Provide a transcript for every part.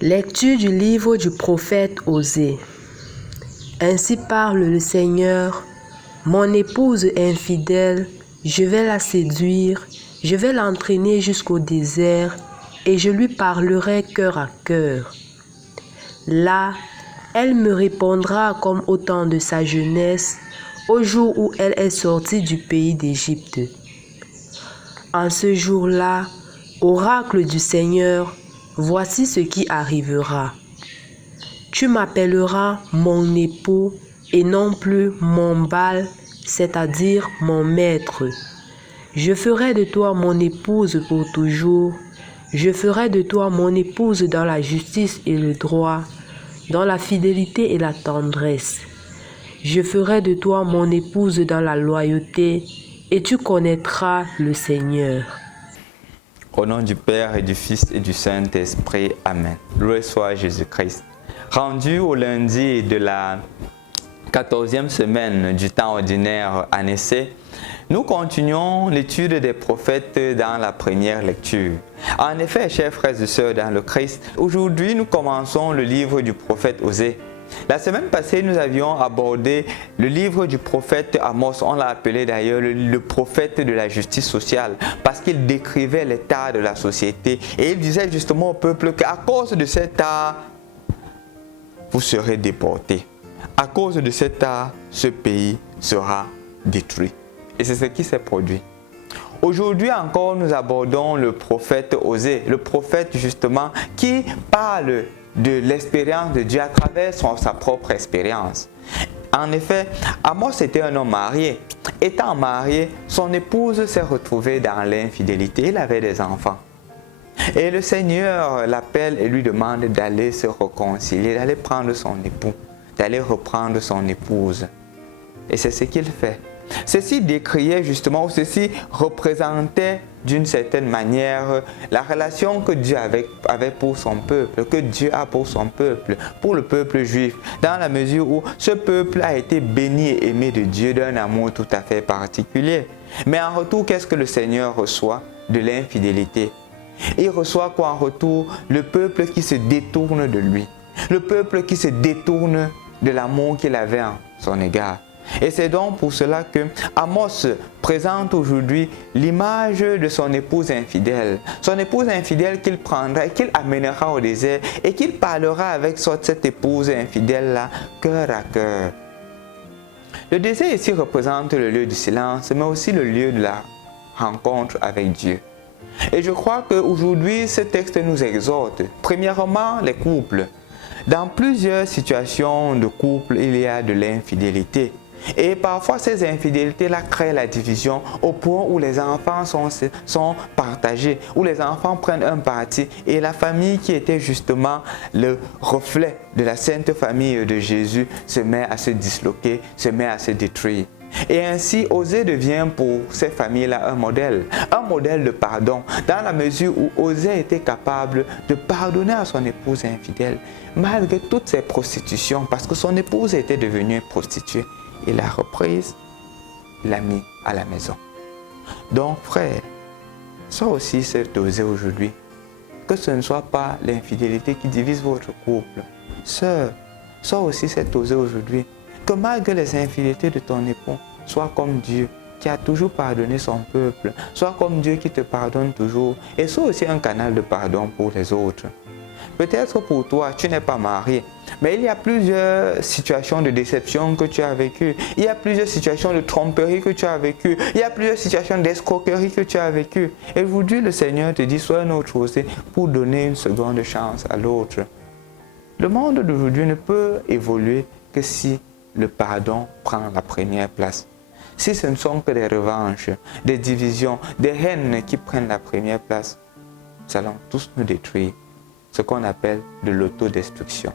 Lecture du livre du prophète Osée. Ainsi parle le Seigneur, mon épouse infidèle, je vais la séduire, je vais l'entraîner jusqu'au désert et je lui parlerai cœur à cœur. Là, elle me répondra comme au temps de sa jeunesse, au jour où elle est sortie du pays d'Égypte. En ce jour-là, oracle du Seigneur, voici ce qui arrivera. Tu m'appelleras mon époux et non plus mon Baal, c'est-à-dire mon maître. Je ferai de toi mon épouse pour toujours. Je ferai de toi mon épouse dans la justice et le droit, dans la fidélité et la tendresse. Je ferai de toi mon épouse dans la loyauté, et tu connaîtras le Seigneur. Au nom du Père et du Fils et du Saint-Esprit, Amen. Loué soit Jésus-Christ. Rendu au lundi de la 14e semaine du temps ordinaire année C, nous continuons l'étude des prophètes dans la première lecture. En effet, chers frères et sœurs dans le Christ, aujourd'hui nous commençons le livre du prophète Osée. La semaine passée, nous avions abordé le livre du prophète Amos. On l'a appelé d'ailleurs le prophète de la justice sociale parce qu'il décrivait l'état de la société et il disait justement au peuple qu'à cause de cet état, vous serez déportés. À cause de cet état, ce pays sera détruit. Et c'est ce qui s'est produit. Aujourd'hui encore, nous abordons le prophète Osée, le prophète justement qui parle de l'expérience de Dieu à travers sa propre expérience. En effet, Amos était un homme marié. Étant marié, son épouse s'est retrouvée dans l'infidélité. Il avait des enfants. Et le Seigneur l'appelle et lui demande d'aller se réconcilier, d'aller prendre son époux, d'aller reprendre son épouse. Et c'est ce qu'il fait. Ceci décriait justement, ou ceci représentait d'une certaine manière la relation que Dieu avait pour son peuple, que Dieu a pour son peuple, pour le peuple juif, dans la mesure où ce peuple a été béni et aimé de Dieu d'un amour tout à fait particulier. Mais en retour, qu'est-ce que le Seigneur reçoit? De l'infidélité. Il reçoit quoi en retour? Le peuple qui se détourne de lui, le peuple qui se détourne de l'amour qu'il avait en son égard. Et c'est donc pour cela que Amos présente aujourd'hui l'image de son épouse infidèle. Son épouse infidèle qu'il prendra et qu'il amènera au désert et qu'il parlera avec cette épouse infidèle-là cœur à cœur. Le désert ici représente le lieu du silence, mais aussi le lieu de la rencontre avec Dieu. Et je crois qu'aujourd'hui, ce texte nous exhorte. Premièrement, les couples. Dans plusieurs situations de couple, il y a de l'infidélité. Et parfois, ces infidélités-là créent la division au point où les enfants sont partagés, où les enfants prennent un parti et la famille qui était justement le reflet de la sainte famille de Jésus se met à se disloquer, se met à se détruire. Et ainsi, Osée devient pour ces familles-là un modèle de pardon, dans la mesure où Osée était capable de pardonner à son épouse infidèle, malgré toutes ses prostitutions, parce que son épouse était devenue prostituée. Il l'a reprise, il l'a mis à la maison. Donc, frère, sois aussi cet Osée aujourd'hui, que ce ne soit pas l'infidélité qui divise votre couple. Sœur, sois aussi cet Osée aujourd'hui, que malgré les infidélités de ton époux, sois comme Dieu qui a toujours pardonné son peuple, sois comme Dieu qui te pardonne toujours et sois aussi un canal de pardon pour les autres. Peut-être pour toi, tu n'es pas marié, mais il y a plusieurs situations de déception que tu as vécues, il y a plusieurs situations de tromperie que tu as vécues, il y a plusieurs situations d'escroquerie que tu as vécues. Et aujourd'hui, le Seigneur te dit, sois un autre Osée pour donner une seconde chance à l'autre. Le monde d'aujourd'hui ne peut évoluer que si le pardon prend la première place. Si ce ne sont que des revanches, des divisions, des haines qui prennent la première place, nous allons tous nous détruire. Ce qu'on appelle de l'autodestruction.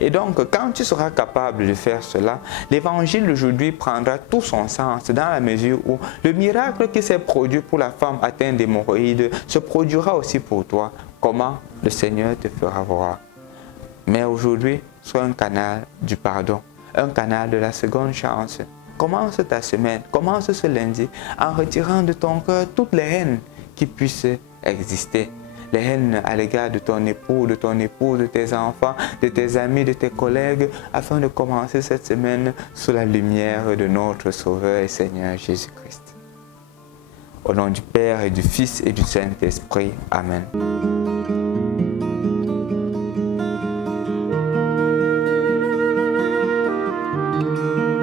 Et donc, quand tu seras capable de faire cela, l'évangile d'aujourd'hui prendra tout son sens dans la mesure où le miracle qui s'est produit pour la femme atteinte d'hémorroïdes se produira aussi pour toi. Comment? Le Seigneur te fera voir. Mais aujourd'hui, sois un canal du pardon, un canal de la seconde chance. Commence ta semaine, commence ce lundi en retirant de ton cœur toutes les haines qui puissent exister. les haines à l'égard de ton époux, de ton épouse, de tes enfants, de tes amis, de tes collègues, afin de commencer cette semaine sous la lumière de notre Sauveur et Seigneur Jésus-Christ. Au nom du Père et du Fils et du Saint-Esprit. Amen.